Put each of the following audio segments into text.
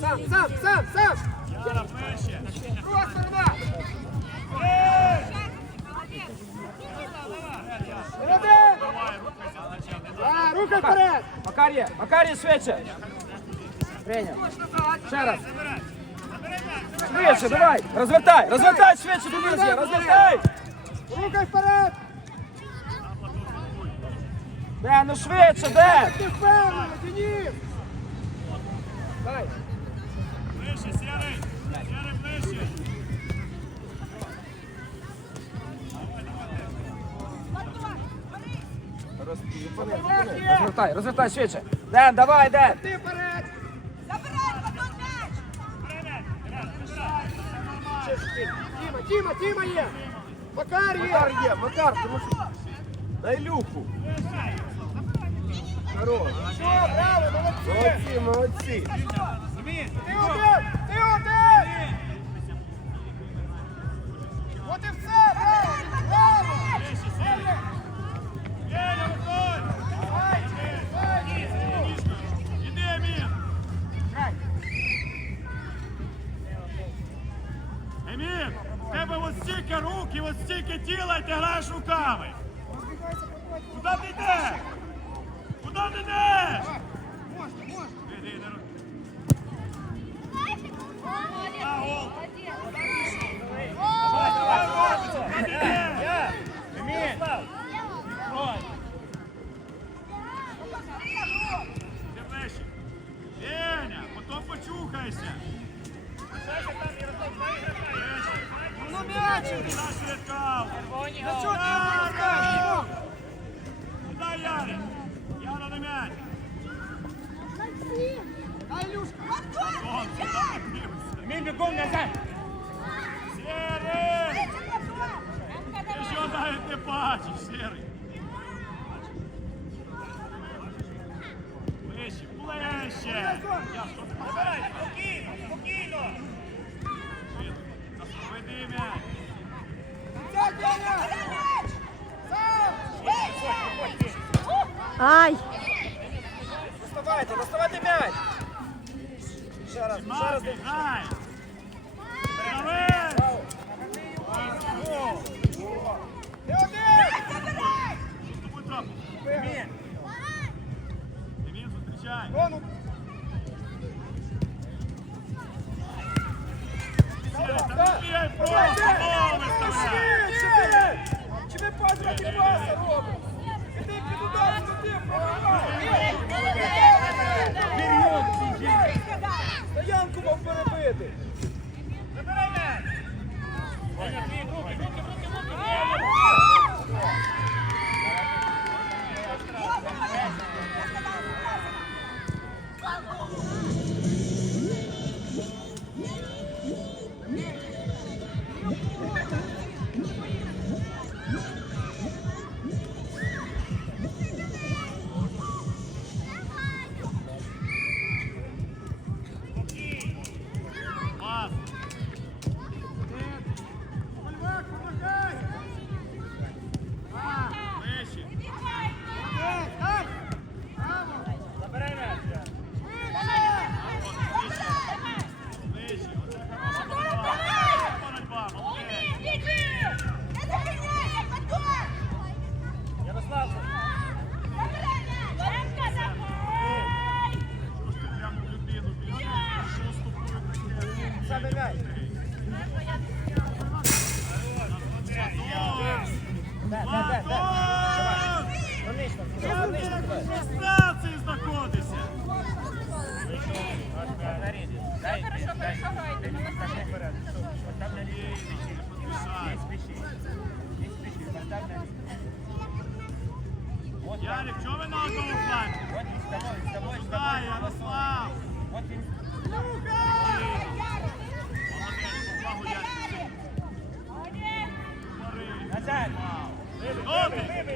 сам, сам, сам, сам. Друга сторона. Давай, А, руки вперед. Макар'є, Макар'є швидше. Прийняв. Ще раз. Швидше, давай. Розвертай, розвертай швидше, Денис, розвертай. Руки вперед. Де, ну швидше, де? Ти впевнено, Денис. Дай. Розвертай, розвертай швидше. Ден, давай, Ден. Ти вперед. Тіма, Тіма, Тіма є. Макар є. Макар є, Макар, тому що... Дай люху. Хорош. Що, браво, молодці. Молодці, молодці. Ти один, ти один. От і все, браво, Емін. В тебе ось стільки рук і ось стільки тіла, і ти граєш руками. Куди ти йдеш? Куди ти йдеш руки. На, гол. Давай, робиться. Куди ти йдеш? Емін. Ой. Ти ближче. Деня, потім почухайся. Ну, м'яч. Наш відкав. Та що ти відпускаєш? Куди Ярик? Яра на м'яч. Дай, Люшка. Вон, сюди дивися. Мін бігом назад. Сірий! Ти що навіть не бачиш, Сірий? Ближче, ближче. Я що ти Забирай, спокійно, спокійно. Веди м'яч. Це Деня. Сам. Ай! Доставайте, доставайте м'яч. Ще раз, ще раз. Вон, та не бігай просто, гол Стоянку мав перебити! Назад. Добре.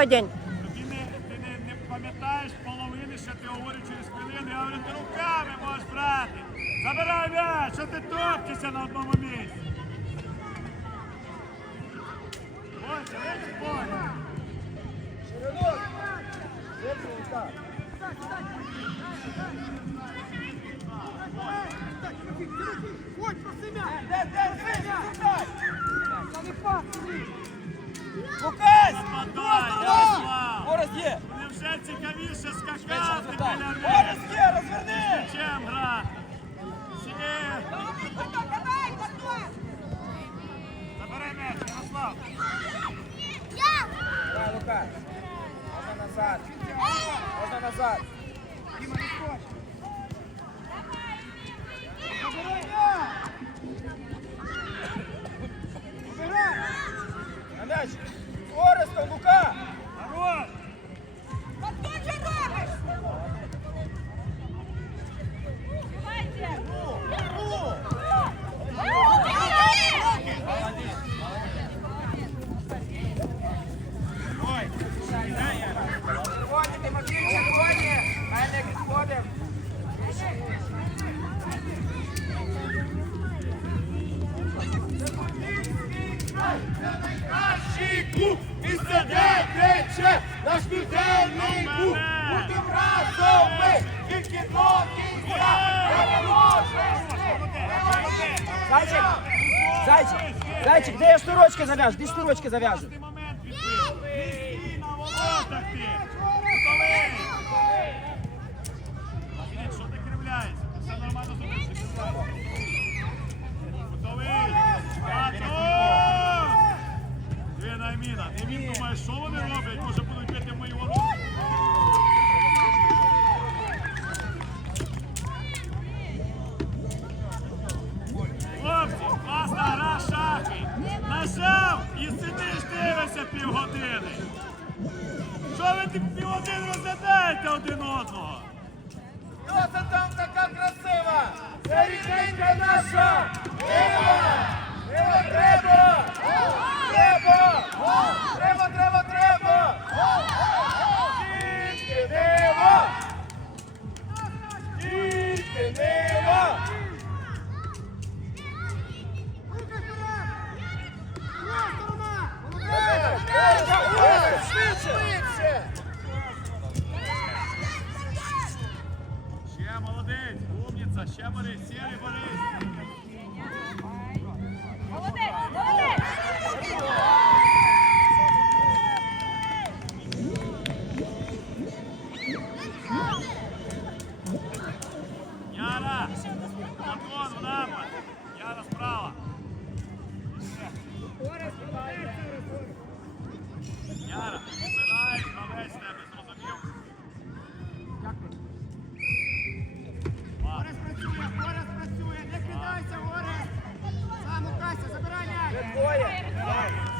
Володянь. Ти не, ти не, не пам'ятаєш половини, що ти говориш через хвилину. Я говорю, ти руками можеш брати. Забирай м'яч, що ти топчешся на одному місці. Ось, речі, поля. Ширинок. Так, так, так. є! Вони вже цікавіше скакати біля них! Борис є, розверни! Чим гра? Сіє! Давай, Артур! Забери м'яч, Ярослав! Я! Давай, Лука! Можна назад! Можна назад! веревочки завяжем. Vai, vai.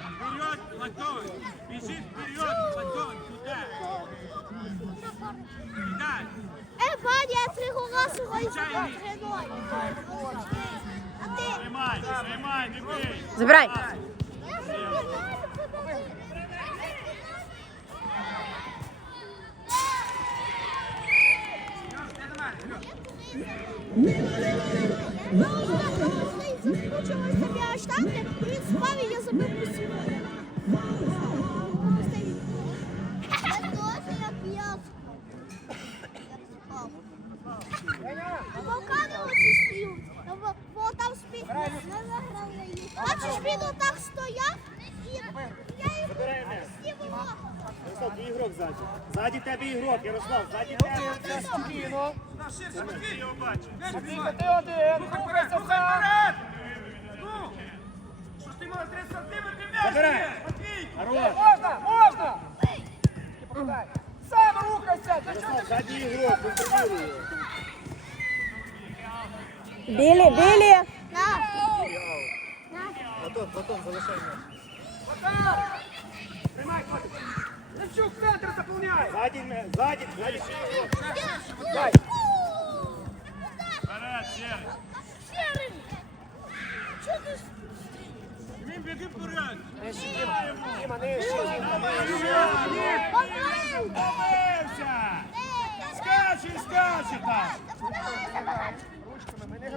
Вперед, Платон! Бежи вперед, Платон! Туда! Кидай! Э, Ваня, я гайзу А ти? Тримай, тримай, не бей! Забирай. Бо- Бо там виграли їх. Бачиш, він отак стояв, і я його стівала. Ярослав, твій ігрок ззаді. Ззаді тебе ігрок, Ярослав, ззаді тебе. Спокійно! Ти його бачиш! Матвійко, ти один! Рухайся сам! Що ж ти мав 30 сантиметрів м'яч? Забирай. є? Матвій! Хорош. Можна, можна! Ти попадай. Сам рухайся! Ти Ззаді ігрок, контролюй його. Білі, білі. Платон, Платон, залишай м'яч. Отак! Тримай, котик! Левчук, центр заповняй! Ззаді, ззаді, ззаді. Дай! Вперед, Сєрий! Серий. Чого ти с- Він біги вперед! Діма, нижче! Помився! Скаче, скаче там! Ручками ми не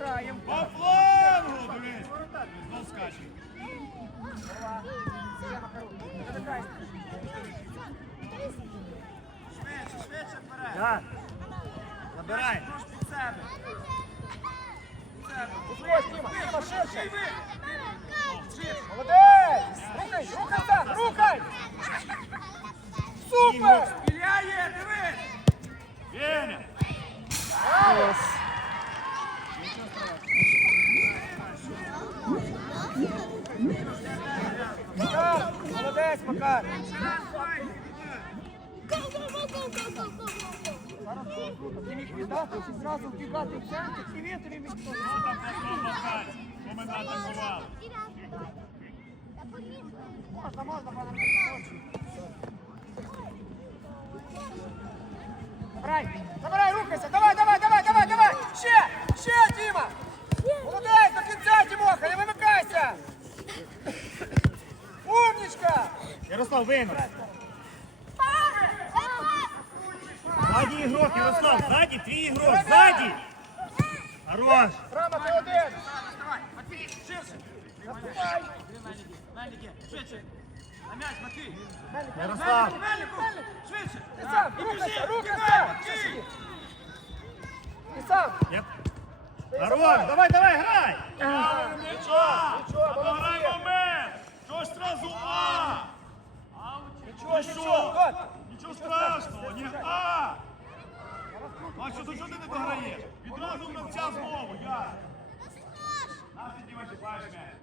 граємо. По флангу, дивись. Знов ну, скаче. Швидше, швидше вперед. Да. Під себе. Молодець! Рухай, рухай так, рухай! Супер! Біляє, дивись! Веня! Yes. Молодець, Макар. Зараз ти міг віддати, чи зразу вбігати в центр, і він тобі міг Хто там потім Макар? Кого ми атакували? Можна, можна, пане Миколаївич. Забирай, забирай, рухайся, давай, давай, давай, давай, давай, ще, ще, Діма. Молодець, до кінця, Тімоха, не вимикайся. Умнічка. Ярослав, винос. Ззаді ігрок, Ярослав, ззаді, твій ігрок, ззаді. Хорош. Рама, ти один. На м'яч, Матвій. Ярослав. Швидше. Рухайся, рухайся. Ти сам. Хорош, давай, давай, грай. М'яча! Обіграй момент! Що ж зразу А? Нічого, нічого. Нічого страшного, ні А! А що ти що ти не дограєш? Відразу гравця знову, я. Нас ти Діма чіпаєш м'яч.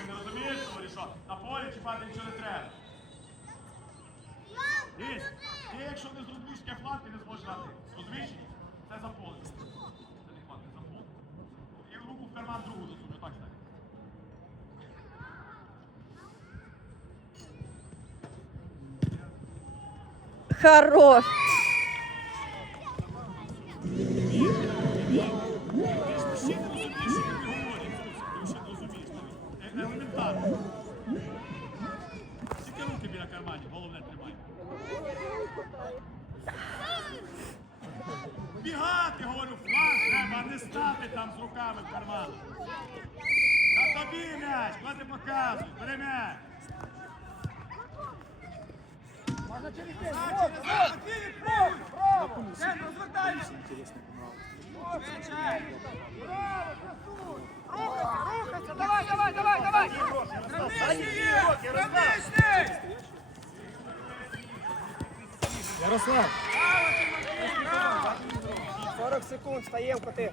Ти не розумієш, говориш, що на полі чіпати нічого не треба. Дивись, ти якщо не зрозумієш кефлан, ти не зможеш грати. Розумієш? Це за поле. Це не хват, це за поле. І руку в карман другу Хорош. Ярослав. 40 секунд, стаємо коти.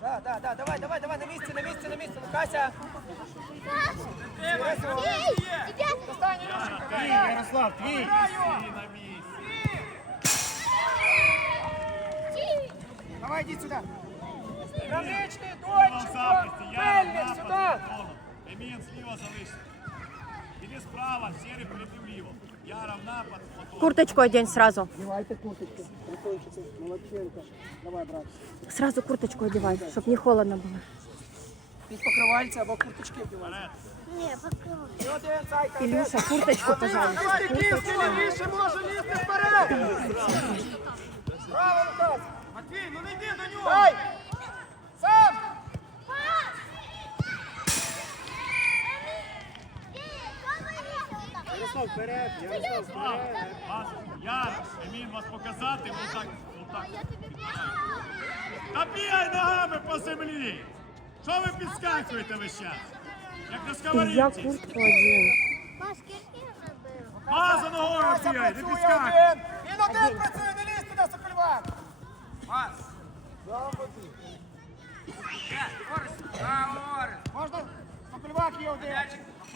Да, да, да, давай, давай, давай, на місці, на місці, на місці, Лукася. Достань, Ілюшенька, Твій, давай. Ярослав, твій. І на місці. Давай, иди сюда. Граничный, Сліва в Донченко, захисті, я Мельник, напад сюда. по зону. Емін зліва залишся. Іди справа, сірий перейди вліво. Яра в напад, потом. Курточку одень сразу. Давайте курточку. Прикольчица, молодчинка. Давай, брат. Сразу курточку одевай, чтобы не холодно было. Під покривальця або курточки. Вперед. Ні, покров. І. Илюша, курточку, пожалуйста. Давай, київський лівіше може лізти вперед. Браво, Лукас. Матвій, ну не йди до нього! Дай. Сам. Ярослав, вперед, Ярослав, вперед. Вас, Емін, вас показати, ви так, отак. Та бігай ногами по землі! Що ви підскакуєте весь час? Як на Я сковорідці. куртку скільки? База ногою бігай, не підскакуй. Він один працює, не лізь туди, Сокольван. Можна? Сокольвак є один.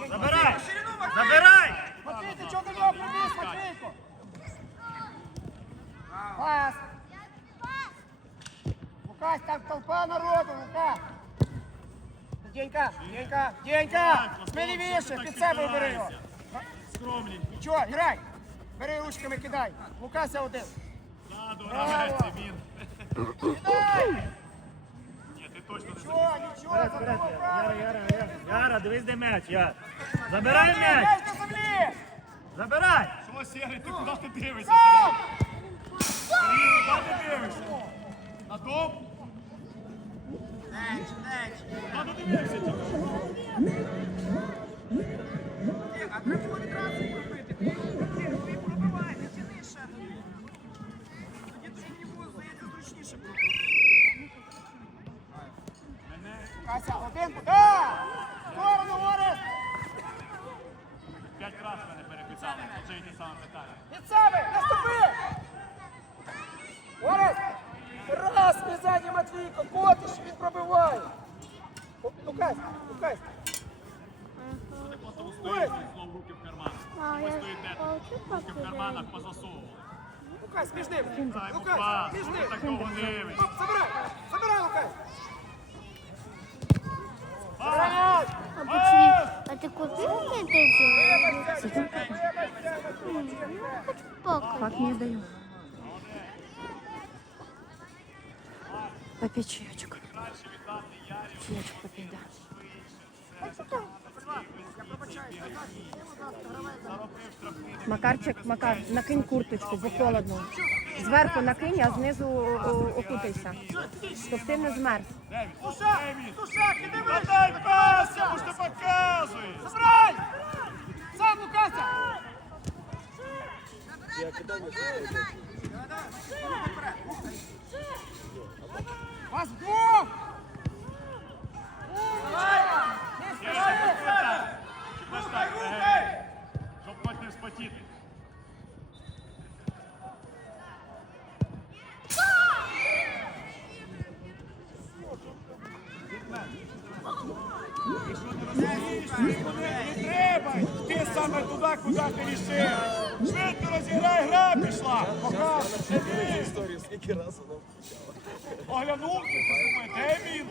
Забирай. Забирай. Матвій, ти чого нього прибіг, Матвійко? Пас. Лукась, там толпа народу, Лука. Денька, Денька, Денька, сміливіше, під себе бери його. Скромненько. Нічого, грай. Бери ручками, кидай. Лукася один. Ззаду Браво. гравець, Емін. Кидай! Ні, ти точно не Нічого, нічого, за вперед. Яра. Яра, Яра. Яра, дивись, де м'яч, Яр. Забирай м'яч. М'яч до землі! Забирай. Що, Сірий, ти куди ти дивишся? Сам! Куди ти дивишся? На топ? Ти дивишся? А треба відразу пробити. Ти пробивай, не тяни ще. Тоді тобі Вже й те саме питання. Від себе, наступи! Орес! Раз, мій ззаді Матвійко, котиш, він пробиває. О, Лукась, Лукась, Вони просто устоїть і знову руки в карманах. А, Ви я стоїте, хочу карманах позасовували. Лукась, між ними. Дай Лукась, пас, між ними. такого дивитесь? Оп, Забирай, забирай, Лукась. Пас! А почему? А ты купил мне это? Пак не даю. Попей чаечек. Чаечек попей, да. Макарчик, Макар, накинь курточку, бо холодно. Зверху накинь, а знизу окутайся. Щоб ти не змерз. Душа, іди Та вище. дай пас, йому ж ти! Забирай! Сам, Лукася! Вас вдвох! Є ще покута! Чекай, так, егей. Щоб хоч не спотіти. Не треба! Ти саме туди, куди ти рішив! Швидко розіграй, гра пішла! Історію, скільки Оглянувся, подумай, де він?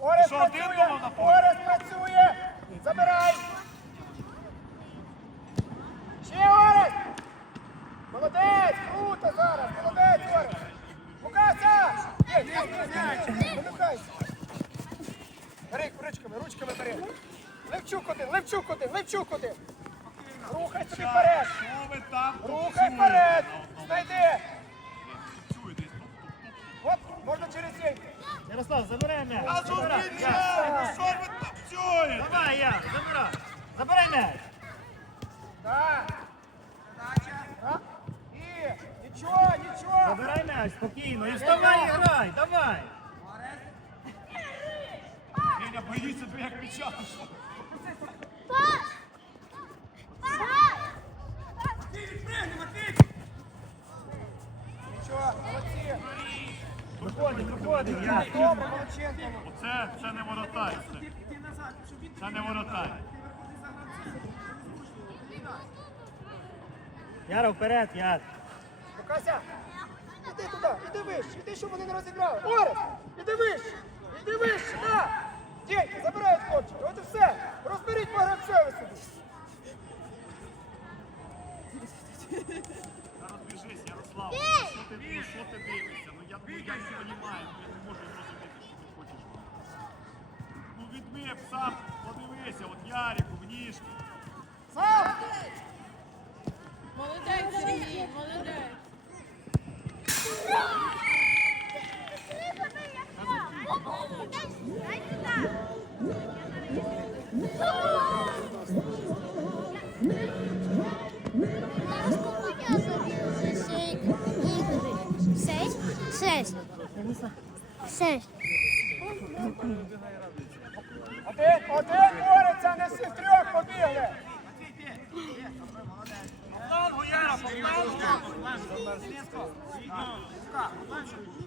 Орес працює! Орес працює! Забирай! Ще Орес! Молодець! Круто зараз! Молодець, Орес! Лукася! Є, є, є, є! Вимикайся! Бери ручками, ручками бери! Левчук один, Левчук один, Левчук один! Рухай собі вперед! Рухай вперед! Знайди! танцюєте, можна через сіньки! Ярослав, забирай м'яч. Зустріч, ну що ви? Давай, я, забирай. Забирай м'яч. Так! Так! І, нічого, нічого! Забирай м'яч, спокійно. І вставай, і грай, давай. Леня боїться, ви як м'яча. Пас! Пас! Нічого, молодці! Виходить, виходить. Я. Добре, молодчинка! Оце, це не воротар. Це, це не воротар. Яра, вперед, Яр. Лукася, іди туди, іди вище, іди, щоб вони не розіграли. Орес, іди вище, іди вище, на! Дійки, забирають хлопчики, от і все. Розберіть по гравцеві собі. Та розбіжись, Ярослав. Що ти, що ти дивишся? Ну я, ну, я не розумію, я не можу зрозуміти. Ну відми сам, подивися, от Ярику, в ніжки. Сам! Молодець, Сергій, молодець. Шесть. Шесть. Один, один бореться, не всі трьох побігли. Флангу, Яра, по флангу. А,